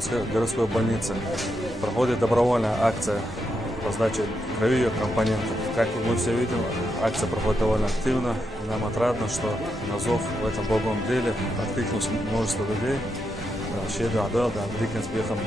Ленинской городской больнице проходит добровольная акция по сдаче крови и компонентов. Как мы все видим, акция проходит довольно активно. Нам отрадно, что на зов в этом благом деле откликнулось множество людей. Шеду Адел, да, Брикенс Бехам.